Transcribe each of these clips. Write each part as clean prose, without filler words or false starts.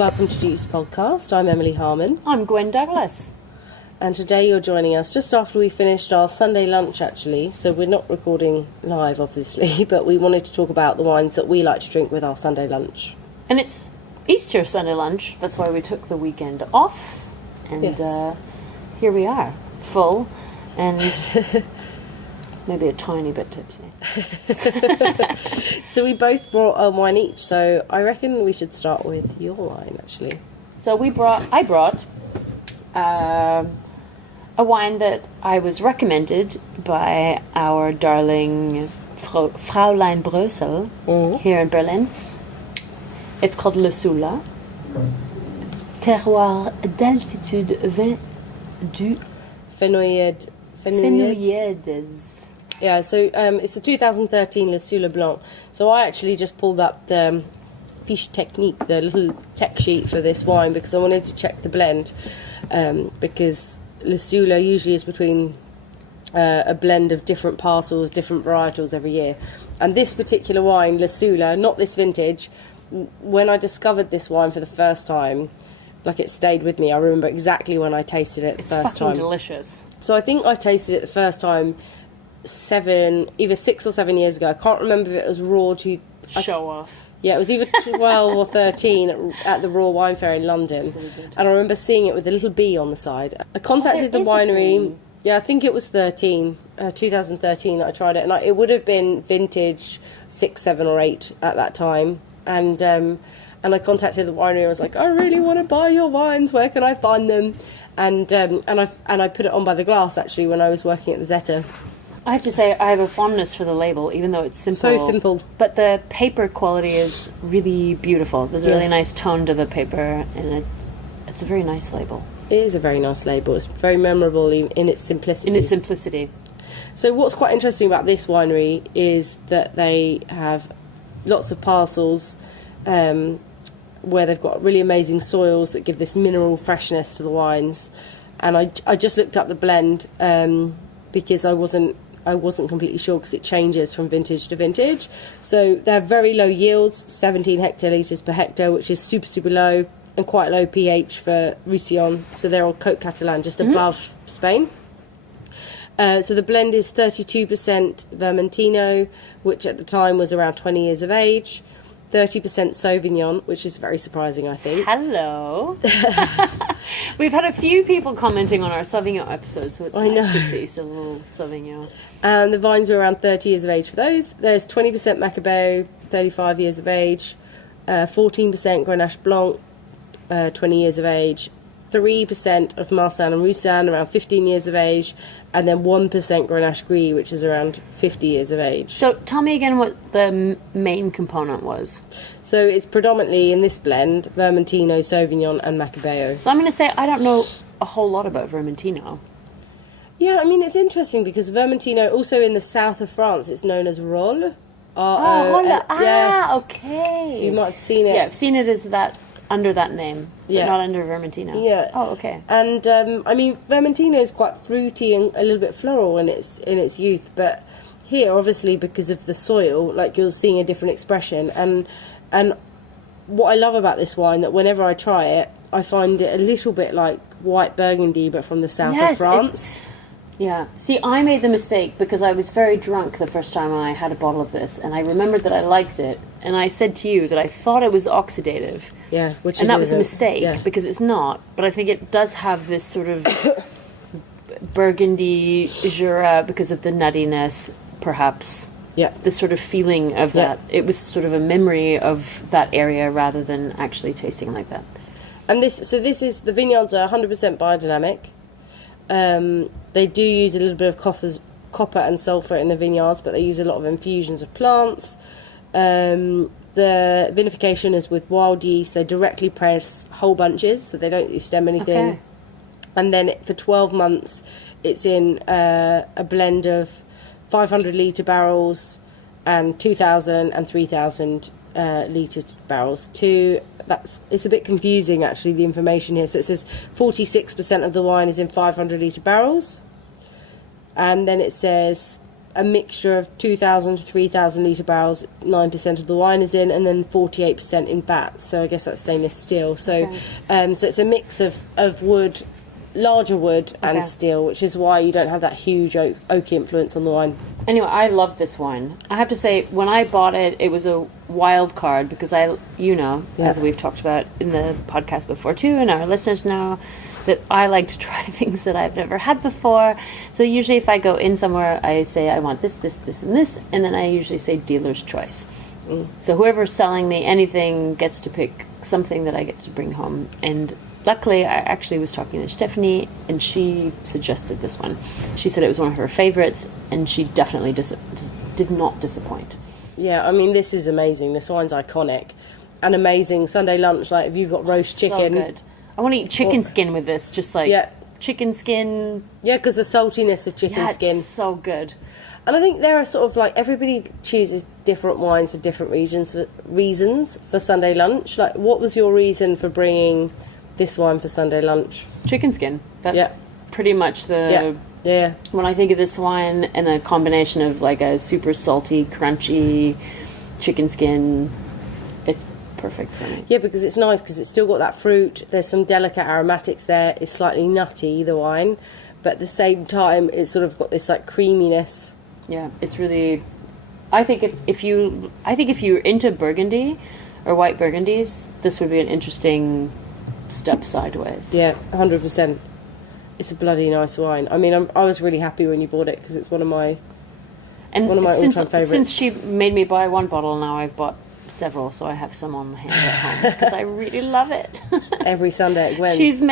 welcome to Juice Podcast. I'm Emily Harmon. I'm Gwen Douglas. And today you're joining us just after we finished our Sunday lunch, actually. So we're not recording live, obviously, but we wanted to talk about the wines that we like to drink with our Sunday lunch. And it's Easter Sunday lunch. That's why we took the weekend off. And Yes. Here we are, full and maybe a tiny bit tipsy. So we both brought a wine each, so I reckon we should start with your wine, actually. So I brought a wine that I was recommended by our darling Fräulein Brösel here in Berlin. It's called Le Soula. Terroir d'altitude vin du Fenouillèdes. Fenouillèdes. Yeah, so it's the 2013 Le Soula Blanc. So I actually just pulled up the fiche technique, the little tech sheet for this wine, because I wanted to check the blend. Because Le Soula usually is between a blend of different parcels, different varietals every year. And this particular wine, Le Soula, not this vintage, when I discovered this wine for the first time, like it stayed with me. I remember exactly when I tasted it the first time. It's fucking delicious. So I think I tasted it the first time either 6 or 7 years ago. I can't remember if it was raw to... Show off. Yeah, it was either 12 or 13 at the Raw Wine Fair in London. Really good. And I remember seeing it with a little bee on the side. I contacted the winery. Yeah, I think it was 2013 that I tried it. And it would have been vintage 6, 7 or 8 at that time. And I contacted the winery. I was like, I really want to buy your wines. Where can I find them? And I put it on by the glass, actually, when I was working at the Zeta. I have to say, I have a fondness for the label, even though it's simple. So simple. But the paper quality is really beautiful. There's a really Yes. nice tone to the paper, and it's a very nice label. It is a very nice label. It's very memorable in its simplicity. So what's quite interesting about this winery is that they have lots of parcels where they've got really amazing soils that give this mineral freshness to the wines. And I just looked up the blend because I wasn't completely sure, because it changes from vintage to vintage. So they have very low yields, 17 hectolitres per hectare, which is super, super low, and quite low pH for Roussillon. So they're on Côte Catalan, just above Spain. So the blend is 32% Vermentino, which at the time was around 20 years of age, 30% Sauvignon, which is very surprising, I think. Hello. We've had a few people commenting on our Sauvignon episode, so it's nice to see some little Sauvignon. And the vines were around 30 years of age for those. There's 20% Macabeo, 35 years of age, 14% Grenache Blanc, 20 years of age, 3% of Marsanne and Roussanne, around 15 years of age, and then 1% Grenache Gris, which is around 50 years of age. So tell me again what the main component was. So it's predominantly, in this blend, Vermentino, Sauvignon and Macabeo. So I'm going to say I don't know a whole lot about Vermentino. Yeah, I mean, it's interesting because Vermentino, also in the south of France, it's known as Rolle. Rolle. Yes. Okay. So you might have seen it. Yeah, I've seen it as that, under that name, but not under Vermentino. Yeah. Oh, okay. And I mean, Vermentino is quite fruity and a little bit floral in its youth, but here, obviously, because of the soil, like, you're seeing a different expression. And what I love about this wine, that whenever I try it, I find it a little bit like white Burgundy, but from the south of France. Yeah. See, I made the mistake because I was very drunk the first time I had a bottle of this, and I remembered that I liked it, and I said to you that I thought it was oxidative. Yeah, and that was a mistake, because it's not. But I think it does have this sort of Burgundy Jura because of the nuttiness, perhaps. Yeah. The sort of feeling of that. It was sort of a memory of that area rather than actually tasting like that. And this is, the vineyards are 100% biodynamic. They do use a little bit of copper and sulfur in the vineyards, but they use a lot of infusions of plants. The vinification is with wild yeast. They directly press whole bunches, so they don't stem anything. Okay. And then for 12 months, it's in a blend of 500 litre barrels and 2,000 and 3,000 litre barrels. It's a bit confusing, actually, the information here. So it says 46% of the wine is in 500 litre barrels, and then it says a mixture of 2,000 to 3,000 litre barrels. 9% of the wine is in, and then 48% in vat. So I guess that's stainless steel. So, so it's a mix of wood, larger wood and steel, which is why you don't have that huge oaky influence on the wine. Anyway, I love this wine. I have to say, when I bought it, it was a wild card because as we've talked about in the podcast before too, and our listeners know that I like to try things that I've never had before. So usually if I go in somewhere, I say I want this, this, this, and this, and then I usually say dealer's choice. So whoever's selling me anything gets to pick something that I get to bring home. And luckily, I actually was talking to Stephanie, and she suggested this one. She said it was one of her favorites, and she definitely did not disappoint. Yeah, I mean, this is amazing. This wine's iconic. An amazing Sunday lunch, like if you've got roast chicken. So good. I want to eat chicken skin with this, just like chicken skin. Yeah, because the saltiness of chicken skin. It's so good. And I think there are sort of like, everybody chooses different wines for different reasons for Sunday lunch. Like, what was your reason for bringing this wine for Sunday lunch? Chicken skin. That's pretty much the... Yeah. When I think of this wine and a combination of like a super salty, crunchy chicken skin, it's perfect for me. Yeah, because it's nice because it's still got that fruit. There's some delicate aromatics there. It's slightly nutty, the wine, but at the same time, it's sort of got this like creaminess. Yeah, it's really. I think if you're into Burgundy or white Burgundies, this would be an interesting step sideways. Yeah, 100%. It's a bloody nice wine. I mean, I was really happy when you bought it because it's one of my all-time favourites. Since she made me buy one bottle, now I've bought several, so I have some on hand at home because I really love it. Every Sunday at Gwen's. She's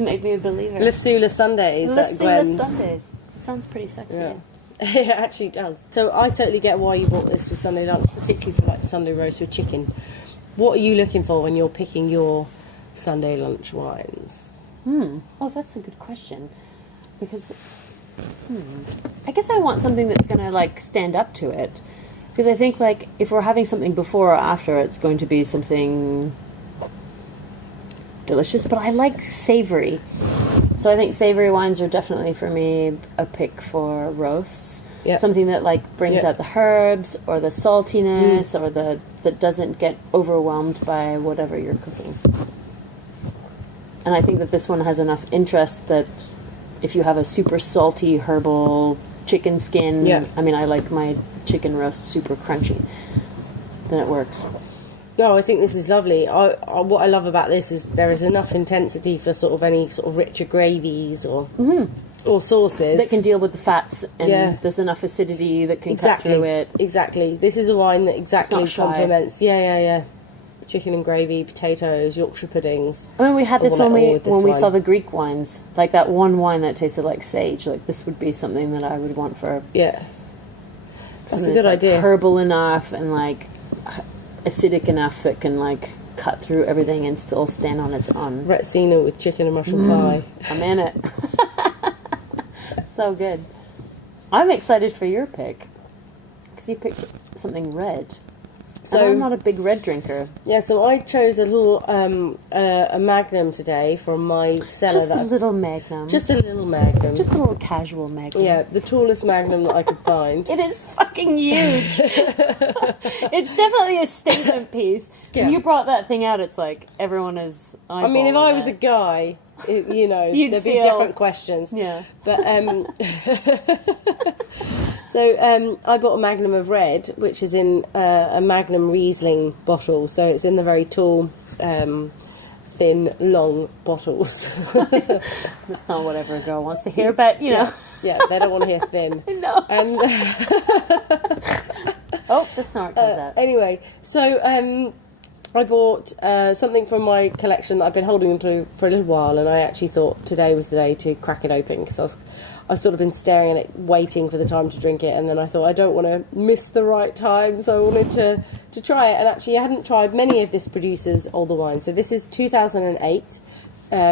made me a believer. Le Soula Sundays at Gwen's. Sundays. Sounds pretty sexy. Yeah. It actually does. So I totally get why you bought this for Sunday lunch, particularly for like Sunday roast with chicken. What are you looking for when you're picking your Sunday lunch wines? Oh, that's a good question. Because I guess I want something that's going to like stand up to it. Because I think like if we're having something before or after, it's going to be something delicious. But I like savory. So I think savory wines are definitely for me a pick for roasts. Yep. Something that like brings out the herbs or the saltiness or that doesn't get overwhelmed by whatever you're cooking. And I think that this one has enough interest that if you have a super salty herbal chicken skin, I mean, I like my chicken roast super crunchy, then it works. No, I think this is lovely. What I love about this is there is enough intensity for sort of any sort of richer gravies or sauces. That can deal with the fats, and there's enough acidity that can cut through it. Exactly. This is a wine that exactly complements. Yeah. Chicken and gravy, potatoes, Yorkshire puddings. I mean, we had this when we saw the Greek wines. Like that one wine that tasted like sage. Like this would be something that I would want for... Yeah. That's a good idea. Herbal enough and like acidic enough that can like cut through everything and still stand on its own. Retsina with chicken and mushroom pie. I'm in it. So good. I'm excited for your pick. Because you picked something red. So I'm not a big red drinker. Yeah, so I chose a little a Magnum today from my cellar. Just a little Magnum. Just a little Magnum. Just a little casual Magnum. Yeah, the tallest Magnum that I could find. It is fucking huge. It's definitely a statement piece. Yeah. When you brought that thing out, it's like everyone is eyeballing. I mean, if I was a guy, there'd be different questions. Yeah. But so I bought a Magnum of red, which is in a Magnum Riesling bottle. So it's in the very tall, thin, long bottles. That's not what every girl wants to hear, but you know. Yeah, they don't want to hear thin. No. Oh, the snort comes out. Anyway, so I bought something from my collection that I've been holding onto for a little while, and I actually thought today was the day to crack it open because I've sort of been staring at it, waiting for the time to drink it, and then I thought I don't want to miss the right time, so I wanted to try it. And actually, I hadn't tried many of this producer's older wines. So this is 2008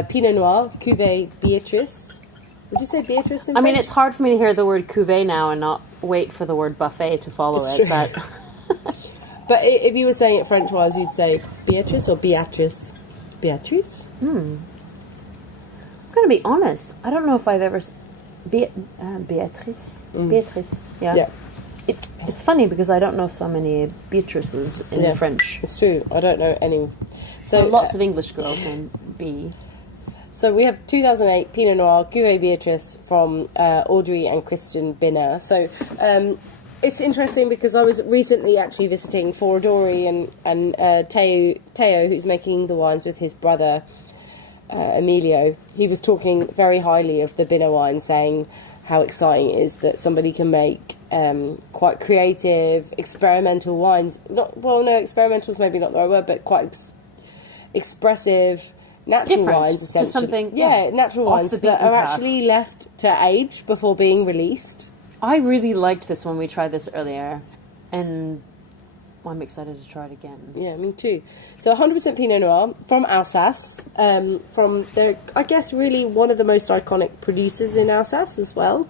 Pinot Noir, Cuvée Béatrice. Would you say Béatrice? I mean, it's hard for me to hear the word Cuvée now and not wait for the word buffet to follow it's it. True. But but if you were saying it French-wise, you'd say Béatrice or Béatrice? Béatrice? I'm going to be honest. I don't know if I've ever Beatrice. Beatrice. Yeah. It's funny because I don't know so many Beatrices in French. It's true. I don't know any. So lots of English girls named B. So we have 2008 Pinot Noir Cuvée Beatrice from Audrey and Kristen Binner. So it's interesting because I was recently actually visiting for Audrey and Teo, who's making the wines with his brother Emilio. He was talking very highly of the Binner wine, saying how exciting it is that somebody can make quite creative, experimental wines. Experimental's maybe not the right word, but quite expressive, natural wines, essentially. Just something, natural wines that are actually left to age before being released. I really liked this when we tried this earlier, and I'm excited to try it again. Yeah, me too. So 100% Pinot Noir from Alsace, from I guess really one of the most iconic producers in Alsace as well.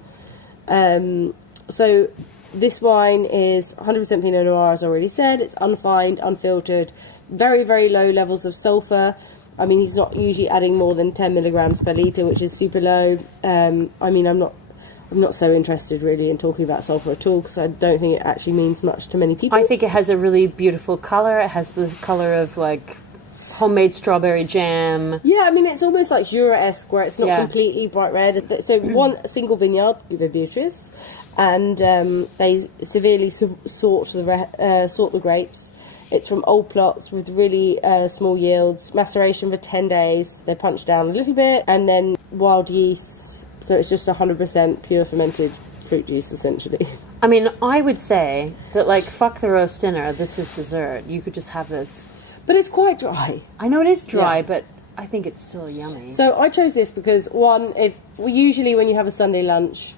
So this wine is 100% Pinot Noir, as I already said. It's unfined, unfiltered, very, very low levels of sulfur. I mean, he's not usually adding more than 10 milligrams per litre, which is super low. I mean, I'm not so interested really in talking about sulfur at all because I don't think it actually means much to many people. I think it has a really beautiful colour. It has the colour of like homemade strawberry jam. Yeah, I mean it's almost like Jura-esque where it's not completely bright red. So one single vineyard, Beatrice, and they severely sort the grapes. It's from old plots with really small yields, maceration for 10 days. They punch down a little bit, and then wild yeast. So it's just 100% pure fermented fruit juice, essentially. I mean, I would say that, like, fuck the roast dinner, this is dessert. You could just have this. But it's quite dry. I know it is dry, but I think it's still yummy. So I chose this because, usually when you have a Sunday lunch,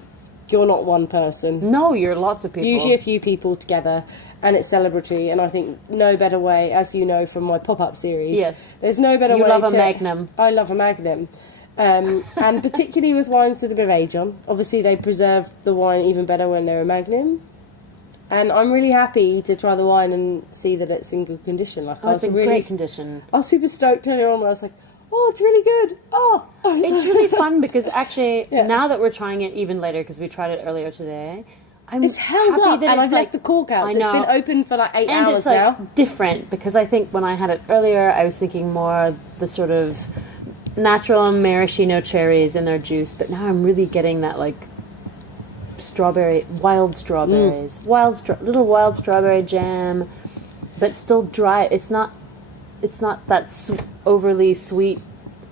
you're not one person. No, you're lots of people. Usually a few people together, and it's celebratory. And I think no better way, as you know from my pop-up series. Yes. There's no better way to... You love a Magnum. I love a Magnum. And particularly with wines with a bit of age on. Obviously, they preserve the wine even better when they're a Magnum. And I'm really happy to try the wine and see that it's in good condition. Like, it's in great condition. I was super stoked earlier on when I was like, oh, it's really good. Oh it's really fun because actually, now that we're trying it even later, because we tried it earlier today, it's held up, and I've left the cork out. So it's been open for like 8 hours now. And it's different, because I think when I had it earlier, I was thinking more the sort of natural maraschino cherries in their juice, but now I'm really getting that like wild strawberries, little wild strawberry jam, but still dry. It's not that overly sweet.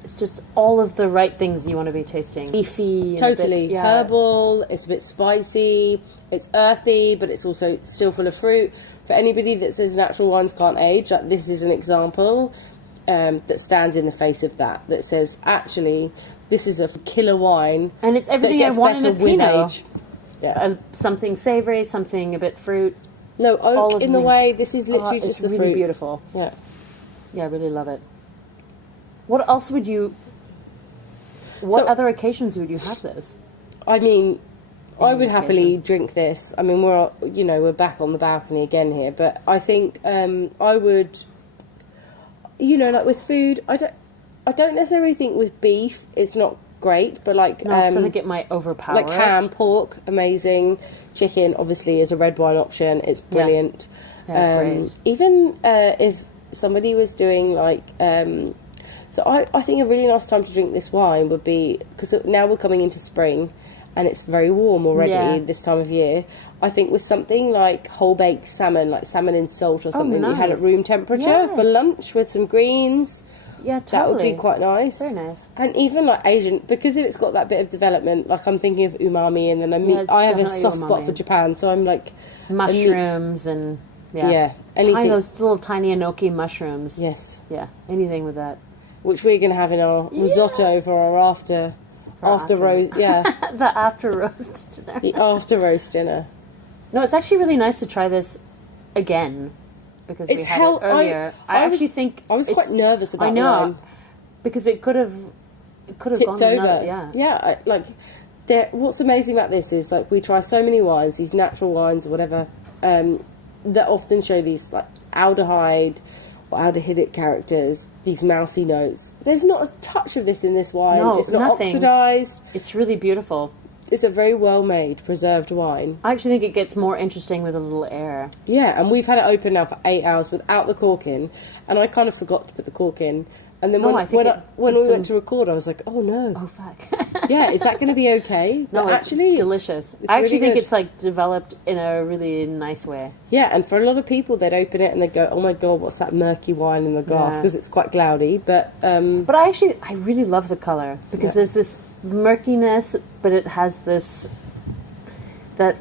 It's just all of the right things you want to be tasting. Leafy, totally herbal. It's a bit spicy. It's earthy, but it's also still full of fruit. For anybody that says natural wines can't age, like this is an example. That stands in the face of that says, actually, this is a killer wine. And it's everything I want in a Pinot. Age. Yeah. Something savoury, something a bit fruit. No, oak in the way. This is literally just the fruit. It's really beautiful. Yeah. Yeah, I really love it. What else would you... What other occasions would you have this? I mean, I would happily drink this. I mean, we're back on the balcony again here, but I think I would... like with food, I don't necessarily think with beef it's not great, but like I think it might overpower. Like ham, pork, amazing. Chicken, obviously, is a red wine option. It's brilliant. Great. Even if somebody was doing like, so I think a really nice time to drink this wine would be, because now we're coming into spring, and it's very warm already this time of year. I think with something like whole baked salmon, like salmon in salt or something you had at room temperature for lunch with some greens. Yeah, totally. That would be quite nice. Very nice. And even like Asian, because if it's got that bit of development, like I'm thinking of umami, and then I have a soft spot for Japan, so I'm like mushrooms and anything. Those little tiny enoki mushrooms. Yes. Yeah, anything with that. Which we're going to have in our risotto for our after roast. Yeah, the after roast dinner. The after roast dinner. No, it's actually really nice to try this again, because we had it earlier. I was quite nervous about wine. Because it could have tipped gone over. What's amazing about this is like we try so many wines, these natural wines or whatever, that often show these like aldehyde or aldehydic characters, these mousy notes. There's not a touch of this in this wine. No, it's not nothing. oxidized. It's really beautiful. It's a very well-made, preserved wine. I actually think it gets more interesting with a little air. Yeah, and we've had it open now for 8 hours without the cork in, and I kind of forgot to put the cork in. And then when we went to record, I was like, oh no. Oh, fuck. Yeah, is that going to be okay? No, but actually, it's delicious. I actually really think it's like developed in a really nice way. Yeah, and for a lot of people, they'd open it and they'd go, oh my God, what's that murky wine in the glass? Because it's quite cloudy. But I really love the colour because there's this murkiness, but it has this, I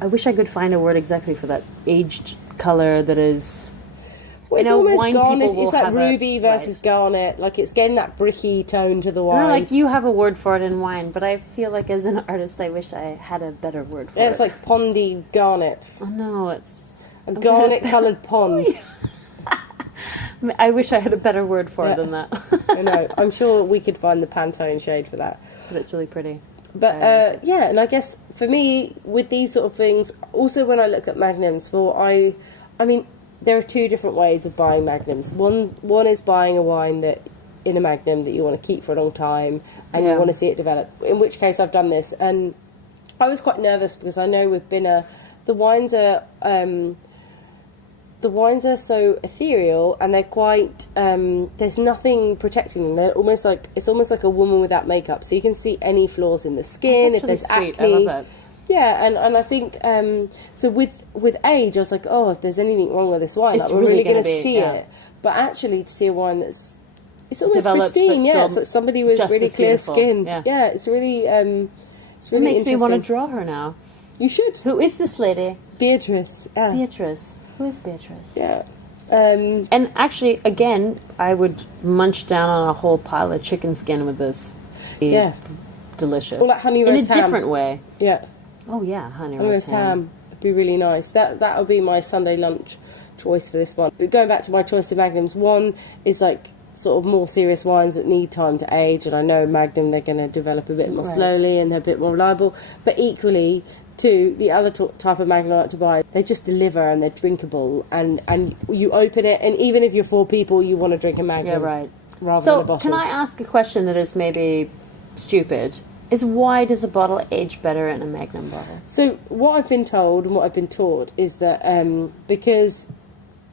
wish I could find a word exactly for that aged colour that is... Well, it's almost garnet. It's like ruby versus garnet. Like, it's getting that bricky tone to the wine. No, like, you have a word for it in wine, but I feel like as an artist, I wish I had a better word for it. It's like pondy garnet. Oh, no, it's... A garnet-coloured pond. I wish I had a better word for it than that. I know. I'm sure we could find the Pantone shade for that. But it's really pretty. But, and I guess, for me, with these sort of things, also when I look at Magnums, I mean... There are two different ways of buying Magnums. One is buying a wine in a Magnum that you want to keep for a long time and you want to see it develop. In which case, I've done this, and I was quite nervous because I know with Binner, the wines are so ethereal and they're quite. There's nothing protecting them. They're almost like a woman without makeup. So you can see any flaws in the skin if there's acne. I love it. Yeah, and I think so. With age, I was like, oh, if there's anything wrong with this wine, it's we're really going to see it. it. But actually, to see a wine it's almost developed, pristine. Yeah, it's like somebody with really clear skin. Yeah, it's really it makes me want to draw her now. You should. Who is this lady? Beatrice. Beatrice. Who is Beatrice? Yeah. And actually, again, I would munch down on a whole pile of chicken skin with this. Yeah. Delicious. Or like honey roast ham. In a different way. Yeah. Oh yeah, honey roast ham. Would be really nice. That would be my Sunday lunch choice for this one. But going back to my choice of Magnums, one is like sort of more serious wines that need time to age, and I know Magnum they're going to develop a bit more slowly and they're a bit more reliable. But equally, two, the other type of Magnum I like to buy, they just deliver and they're drinkable, and you open it, and even if you're 4 people, you want to drink a Magnum. Yeah, right. Rather than a bottle. So can I ask a question that is maybe stupid? Is why does a bottle age better in a Magnum bottle? So what I've been told and what I've been taught is that because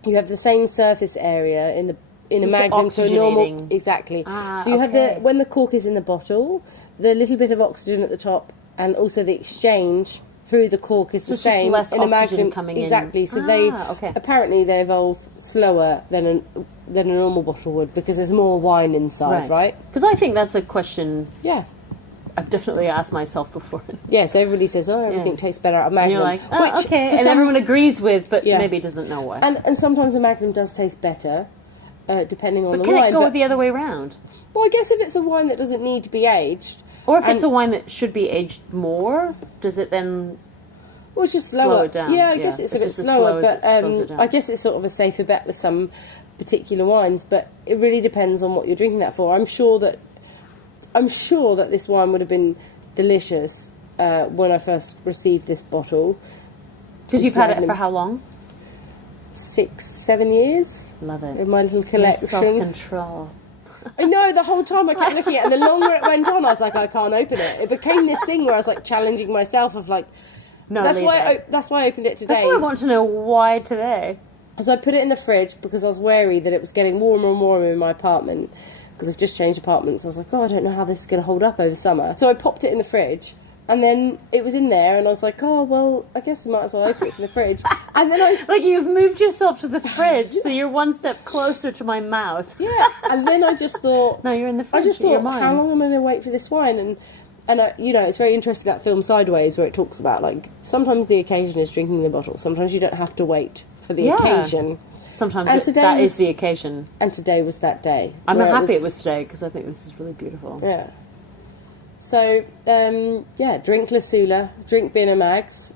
you have the same surface area in a Magnum to a normal, exactly. So you have when the cork is in the bottle, the little bit of oxygen at the top, and also the exchange through the cork is the same less in a Magnum coming exactly. in. So apparently they evolve slower than a normal bottle would because there's more wine inside, right? Because I think that's a question. Yeah. I've definitely asked myself before. Yes, everybody says, oh, everything tastes better out of Magnum. And you're like, okay, and everyone agrees with, but maybe doesn't know why. And sometimes a Magnum does taste better, depending on the wine. But can it go the other way around? Well, I guess if it's a wine that doesn't need to be aged... Or if it's a wine that should be aged more, does it then... Well, it's just slower. Slow it down. Yeah, I guess it's a bit slower, but I guess it's sort of a safer bet with some particular wines, but it really depends on what you're drinking that for. I'm sure that this wine would have been delicious when I first received this bottle. Because you've had it for how long? 6-7 years. Love it. In my little collection. Self-control. I know, the whole time I kept looking at it, and the longer it went on, I was like, I can't open it. It became this thing where I was like challenging myself of like, no, that's why I opened it today. That's why I want to know why today. So I put it in the fridge because I was wary that it was getting warmer and warmer in my apartment. Because I've just changed apartments. I was like, oh, I don't know how this is going to hold up over summer. So I popped it in the fridge, and then it was in there, and I was like, oh, well, I guess we might as well open it in the fridge. And then like you've moved yourself to the fridge, so you're one step closer to my mouth. Yeah. And then I just thought, no, you're in the fridge. I just thought, how long am I going to wait for this wine? And I, it's very interesting, that film Sideways, where it talks about like sometimes the occasion is drinking the bottle. Sometimes you don't have to wait for the occasion. Sometimes that is the occasion. And today was that day. I'm happy it was today because I think this is really beautiful. Yeah. So, drink La Soula, drink Binner Mags.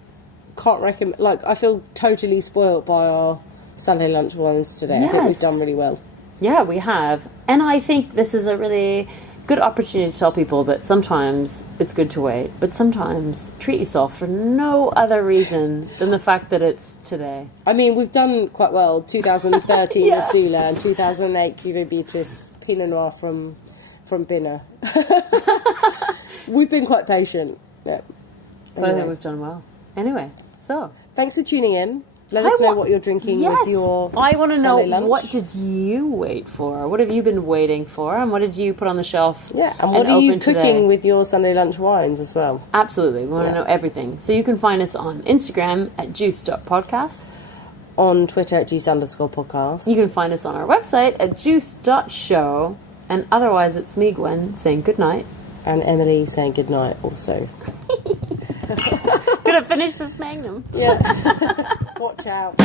Can't recommend... Like, I feel totally spoilt by our Sunday lunch wines today. Yes. I think we've done really well. Yeah, we have. And I think this is a really good opportunity to tell people that sometimes it's good to wait, but sometimes treat yourself for no other reason than the fact that it's today. I mean, we've done quite well. 2013 La Soula and 2008 Cuvée Beatrice Pinot Noir from Binner. We've been quite patient. Yeah. But I think we've done well. Anyway, so thanks for tuning in. Let us know what you're drinking with your I want to know, lunch. what did you wait for? What have you been waiting for? And what did you put on the shelf? Yeah, and what are you cooking with your Sunday lunch wines as well? Absolutely. We want to know everything. So you can find us on Instagram at juice.podcast. On Twitter at juice_podcast. You can find us on our website at juice.show. And otherwise, it's me, Gwen, saying goodnight. And Emily saying goodnight also. Gonna finish this Magnum. Yeah. Watch out.